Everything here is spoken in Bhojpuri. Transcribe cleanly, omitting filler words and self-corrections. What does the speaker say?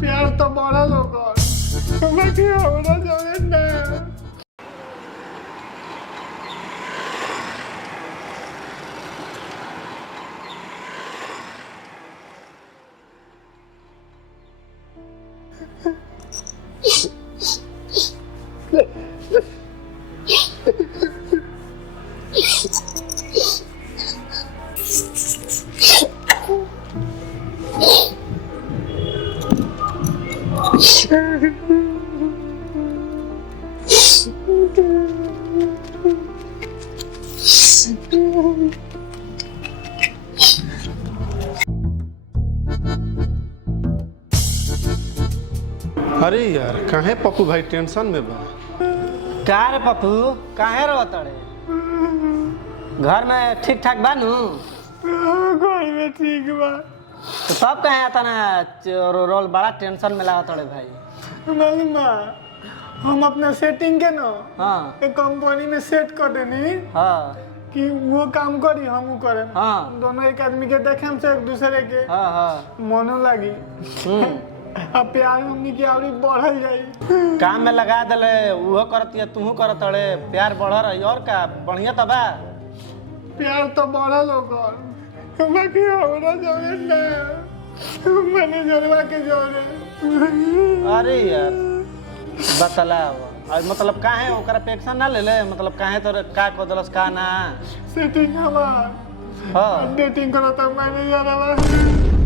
प्यार तो बड़ा लोग बाकी हमरा जरूरत ना। अरे यार काहे पप्पू भाई टेंशन में बा? का रे पप्पू काहे रोत रे? घर में ठीक ठाक बा नु? घर में ठीक बा। तो तब कहे आता ना रोल बड़ा टेंशन में लागत रे भाई। नहीं माँ, हम अपना सेटिंग के ना हाँ एक कंपनी में सेट कर देनी हाँ कि वो काम करी हम करे। हाँ दोनों एक आदमी के देखे हम से एक दूसरे के हाँ हाँ मनो लगी अब प्यार हमनी की आवरी बढ़ल जाई। काम में लगा दले उहो करती है तूहो करत रे प्यार बढ़ रही और का बढ़िया तो बा। प्यार तो बड़ा लोग बाकी हमरा जरूरत ना। मैनेजरवा के जरूरत। अरे यार बतलाव और मतलब काहे ओकरा पे एक्शन ना ले ले मतलब काहे तो का को दलस का ना सेटिंग हमार हाँ डेटिंग करता मैनेजरवा।